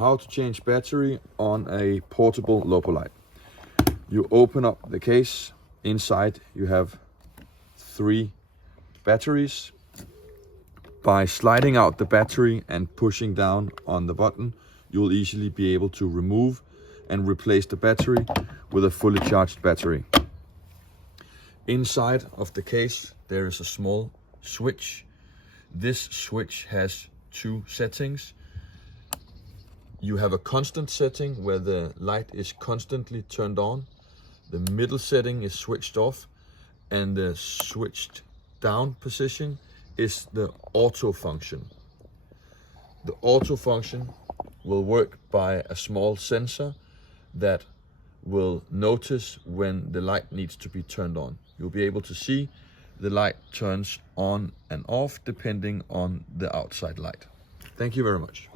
how to change battery on a portable Lopolite. You open up the case. Inside you have 3 batteries. By sliding out the battery and pushing down on the button, you will easily be able to remove and replace the battery with a fully charged battery. Inside of the case there is a small switch. This switch has 2 settings. You have a constant setting where the light is constantly turned on. The middle setting is switched off, and the switched down position is the auto function. The auto function will work by a small sensor that will notice when the light needs to be turned on. You'll be able to see the light turns on and off depending on the outside light. Thank you very much.